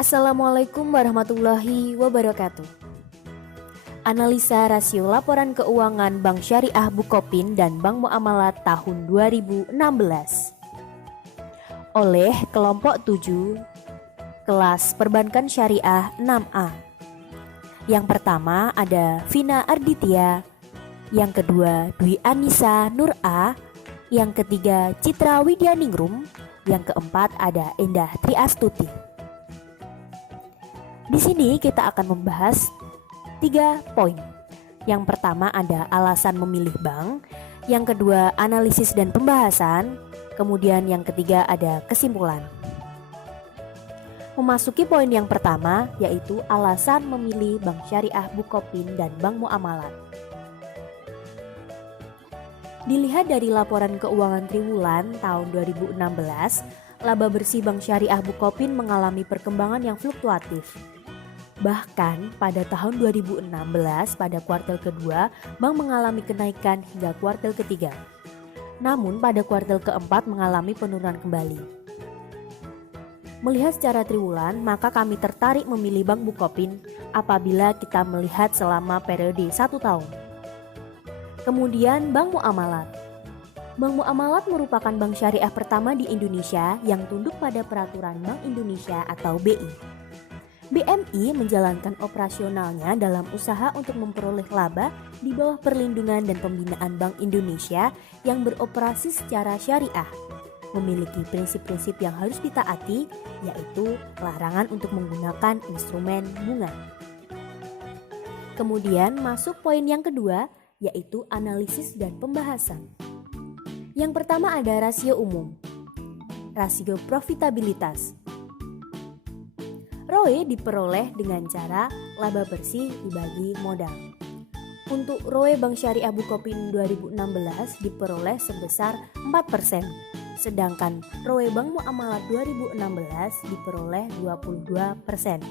Assalamualaikum warahmatullahi wabarakatuh. Analisa rasio laporan keuangan Bank Syariah Bukopin dan Bank Muamalat tahun 2016 oleh kelompok 7 kelas perbankan syariah 6A. Yang pertama ada Vina Arditya, yang kedua Dwi Anissa Nur A, yang ketiga Citra Widyaningrum, yang keempat ada Endah Triastuti. Di sini kita akan membahas 3 poin. Yang pertama ada alasan memilih bank, yang kedua analisis dan pembahasan, kemudian yang ketiga ada kesimpulan. Memasuki poin yang pertama yaitu alasan memilih Bank Syariah Bukopin dan Bank Muamalat. Dilihat dari laporan keuangan triwulan tahun 2016, laba bersih Bank Syariah Bukopin mengalami perkembangan yang fluktuatif. Bahkan pada tahun 2016 pada kuartal kedua, bank mengalami kenaikan hingga kuartal ketiga. Namun pada kuartal keempat mengalami penurunan kembali. Melihat secara triwulan, maka kami tertarik memilih Bank Bukopin apabila kita melihat selama periode 1 tahun. Kemudian Bank Muamalat. Bank Muamalat merupakan bank syariah pertama di Indonesia yang tunduk pada Peraturan Bank Indonesia atau BI. BMI menjalankan operasionalnya dalam usaha untuk memperoleh laba di bawah perlindungan dan pembinaan Bank Indonesia yang beroperasi secara syariah. Memiliki prinsip-prinsip yang harus ditaati, yaitu larangan untuk menggunakan instrumen bunga. Kemudian masuk poin yang kedua, yaitu analisis dan pembahasan. Yang pertama ada rasio umum, rasio profitabilitas. ROE diperoleh dengan cara laba bersih dibagi modal. Untuk ROE Bank Syariah Bukopin 2016 diperoleh sebesar 4%, sedangkan ROE Bank Muamalat 2016 diperoleh 22%.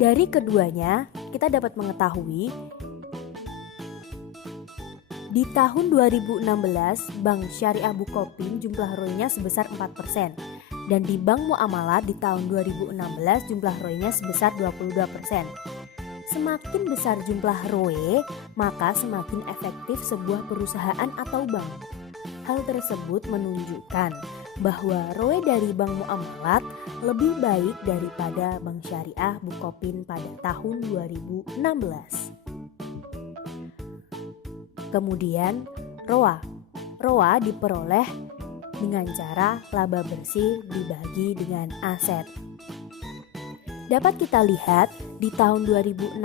Dari keduanya, kita dapat mengetahui di tahun 2016, Bank Syariah Bukopin jumlah ROE-nya sebesar 4%, dan di Bank Muamalat di tahun 2016 jumlah ROE-nya sebesar 22%. Semakin besar jumlah ROE, maka semakin efektif sebuah perusahaan atau bank. Hal tersebut menunjukkan bahwa ROE dari Bank Muamalat lebih baik daripada Bank Syariah Bukopin pada tahun 2016. Kemudian ROA. ROA diperoleh dengan cara laba bersih dibagi dengan aset. Dapat kita lihat di tahun 2016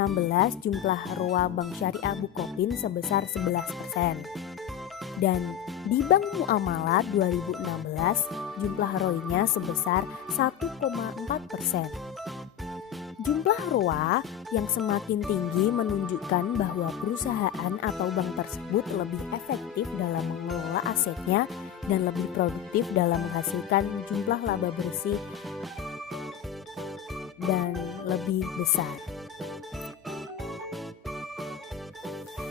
jumlah ROA Bank Syariah Bukopin sebesar 11%. Dan di Bank Muamalat 2016 jumlah ROE-nya sebesar 1,4%. Jumlah ROA yang semakin tinggi menunjukkan bahwa perusahaan atau bank tersebut lebih efektif dalam mengelola asetnya dan lebih produktif dalam menghasilkan jumlah laba bersih dan lebih besar.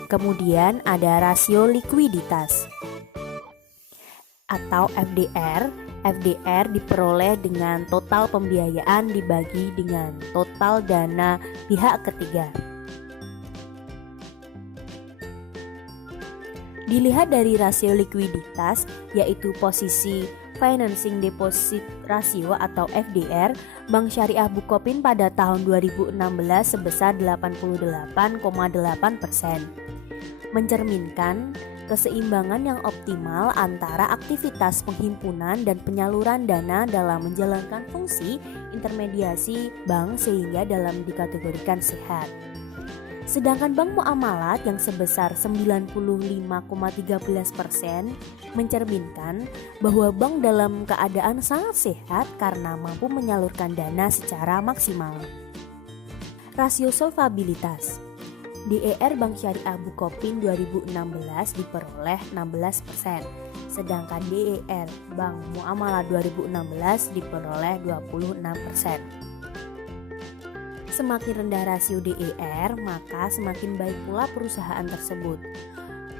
Kemudian ada rasio likuiditas atau FDR. FDR diperoleh dengan total pembiayaan dibagi dengan total dana pihak ketiga. Dilihat dari rasio likuiditas, yaitu posisi financing deposit ratio atau FDR, Bank Syariah Bukopin pada tahun 2016 sebesar 88,8%, mencerminkan keseimbangan yang optimal antara aktivitas penghimpunan dan penyaluran dana dalam menjalankan fungsi intermediasi bank sehingga dalam dikategorikan sehat. Sedangkan Bank Muamalat yang sebesar 95,13% mencerminkan bahwa bank dalam keadaan sangat sehat karena mampu menyalurkan dana secara maksimal. Rasio solvabilitas. DER Bank Syariah Bukopin 2016 diperoleh 16%, sedangkan DER Bank Muamalat 2016 diperoleh 26%. Semakin rendah rasio DER, maka semakin baik pula perusahaan tersebut.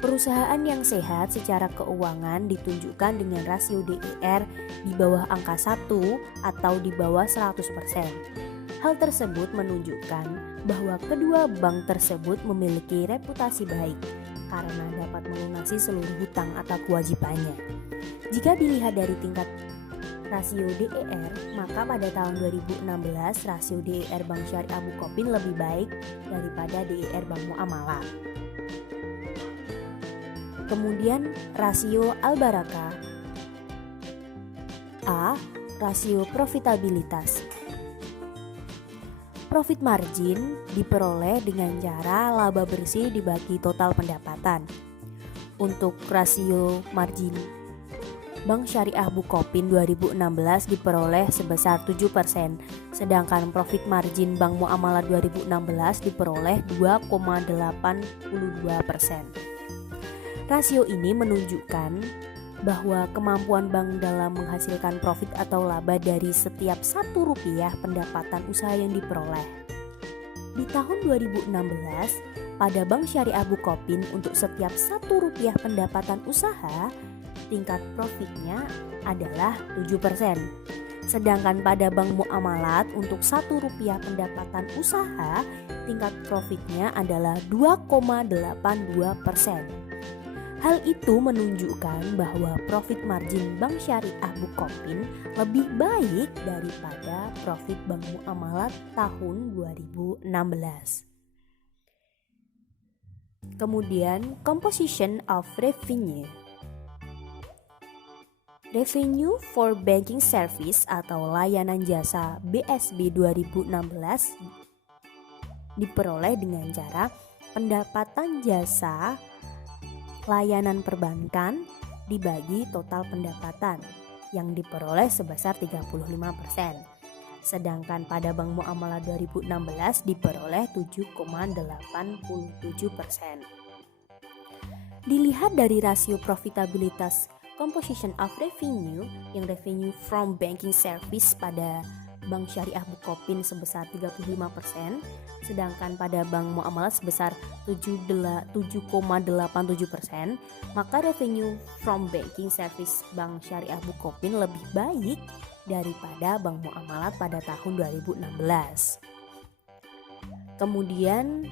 Perusahaan yang sehat secara keuangan ditunjukkan dengan rasio DER di bawah angka 1 atau di bawah 100%. Hal tersebut menunjukkan bahwa kedua bank tersebut memiliki reputasi baik karena dapat melunasi seluruh hutang atau kewajibannya. Jika dilihat dari tingkat rasio DER, maka pada tahun 2016 rasio DER Bank Syariah Bukopin lebih baik daripada DER Bank Muamalah. Kemudian rasio Al-Barakah. A. Rasio profitabilitas. Profit margin diperoleh dengan cara laba bersih dibagi total pendapatan. Untuk rasio margin Bank Syariah Bukopin 2016 diperoleh sebesar 7%, sedangkan profit margin Bank Muamalah 2016 diperoleh 2,82%. Rasio ini menunjukkan bahwa kemampuan bank dalam menghasilkan profit atau laba dari setiap Rp1 pendapatan usaha yang diperoleh. Di tahun 2016, pada Bank Syariah Bukopin untuk setiap Rp1 pendapatan usaha, tingkat profitnya adalah 7%. Sedangkan pada Bank Muamalat untuk Rp1 pendapatan usaha, tingkat profitnya adalah 2,82%. Hal itu menunjukkan bahwa profit margin Bank Syariah Bukopin lebih baik daripada profit Bank Muamalat tahun 2016. Kemudian, composition of revenue. Revenue for Banking Service atau layanan jasa BSB 2016 diperoleh dengan cara pendapatan jasa layanan perbankan dibagi total pendapatan yang diperoleh sebesar 35%. Sedangkan pada Bank Muamalah 2016 diperoleh 7,87%. Dilihat dari rasio profitabilitas composition of revenue yang revenue from banking service pada Bank Syariah Bukopin sebesar 35%, sedangkan pada Bank Muamalat sebesar 7,87%, maka revenue from banking service Bank Syariah Bukopin lebih baik daripada Bank Muamalat pada tahun 2016. Kemudian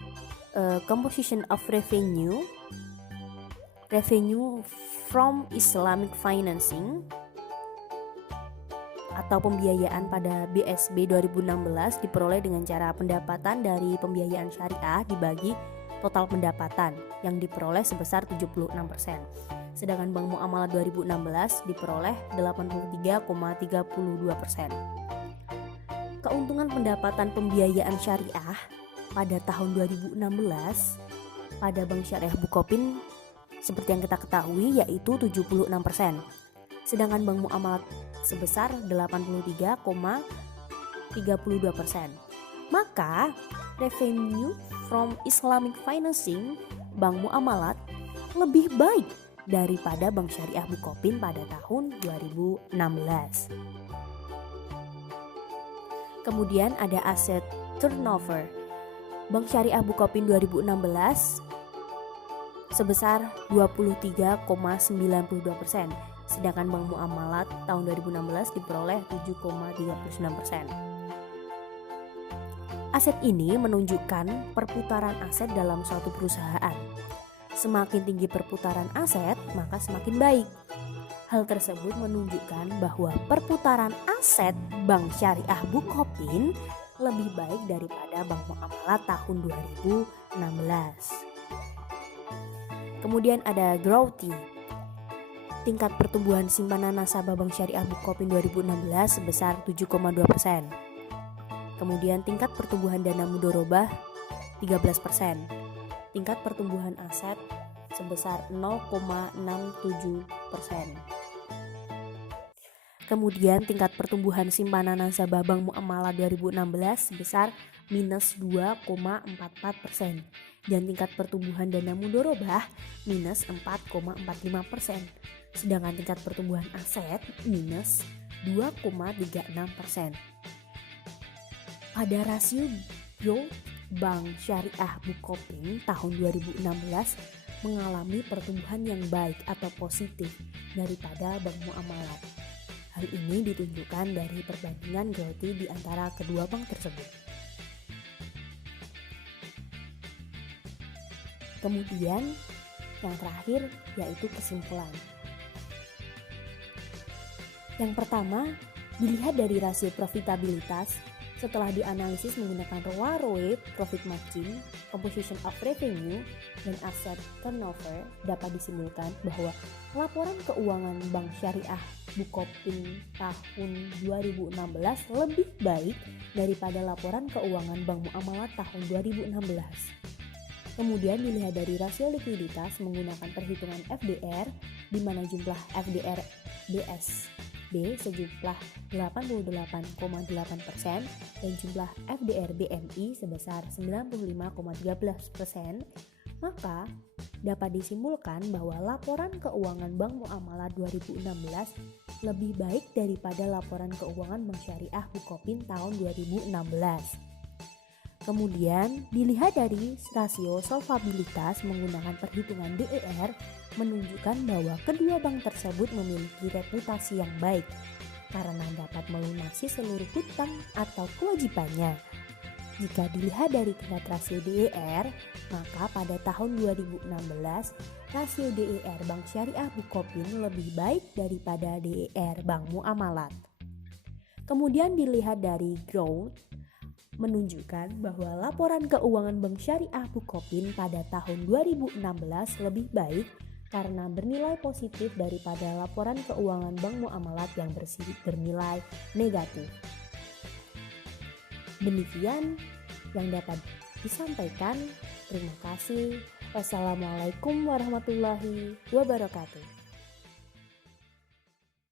composition of revenue from Islamic financing atau pembiayaan pada BSB 2016 diperoleh dengan cara pendapatan dari pembiayaan syariah dibagi total pendapatan yang diperoleh sebesar 76%. Sedangkan Bank Muamalah 2016 diperoleh 83,32%. Keuntungan pendapatan pembiayaan syariah pada tahun 2016 pada Bank Syariah Bukopin seperti yang kita ketahui yaitu 76%. Sedangkan Bank Muamalat sebesar 83,32%. Maka revenue from Islamic financing Bank Muamalat lebih baik daripada Bank Syariah Bukopin pada tahun 2016. Kemudian ada aset turnover. Bank Syariah Bukopin 2016 sebesar 23,92%. Sedangkan Bank Muamalat tahun 2016 diperoleh 7,39%. Aset ini menunjukkan perputaran aset dalam suatu perusahaan. Semakin tinggi perputaran aset, maka semakin baik. Hal tersebut menunjukkan bahwa perputaran aset Bank Syariah Bukopin lebih baik daripada Bank Muamalat tahun 2016. Kemudian ada growth. Tingkat pertumbuhan simpanan nasabah Bank Syariah Bukopin 2016 sebesar 7,2%. Kemudian tingkat pertumbuhan dana mudharabah 13%. Tingkat pertumbuhan aset sebesar 0,67%. Kemudian tingkat pertumbuhan simpanan nasabah Bank Muamalah 2016 sebesar minus 2,44%. Dan tingkat pertumbuhan dana mudharabah minus 4,45%. Sedangkan tingkat pertumbuhan aset minus 2,36%. Pada rasio growth Bank Syariah Bukopin tahun 2016 mengalami pertumbuhan yang baik atau positif daripada bank muamalat. Hal ini ditunjukkan dari perbandingan growth di antara kedua bank tersebut. Kemudian yang terakhir yaitu kesimpulan. Yang pertama, dilihat dari rasio profitabilitas. Setelah dianalisis menggunakan ROA, profit margin, composition of revenue, dan asset turnover, dapat disimpulkan bahwa laporan keuangan Bank Syariah Bukopin tahun 2016 lebih baik daripada laporan keuangan Bank Muamalat tahun 2016. Kemudian dilihat dari rasio likuiditas menggunakan perhitungan FDR, di mana jumlah FDR BSB sejumlah 88,8% dan jumlah FDR BMI sebesar 95,13%, maka dapat disimpulkan bahwa laporan keuangan Bank Muamalat 2016 lebih baik daripada laporan keuangan Bank Syariah Bukopin tahun 2016. Kemudian dilihat dari rasio solvabilitas menggunakan perhitungan DER menunjukkan bahwa kedua bank tersebut memiliki reputasi yang baik karena dapat melunasi seluruh hutang atau kewajibannya. Jika dilihat dari tingkat rasio DER, maka pada tahun 2016 rasio DER Bank Syariah Bukopin lebih baik daripada DER Bank Muamalat. Kemudian dilihat dari growth, menunjukkan bahwa laporan keuangan Bank Syariah Bukopin pada tahun 2016 lebih baik karena bernilai positif daripada laporan keuangan Bank Muamalat yang bernilai negatif. Demikian yang dapat disampaikan. Terima kasih. Wassalamualaikum warahmatullahi wabarakatuh.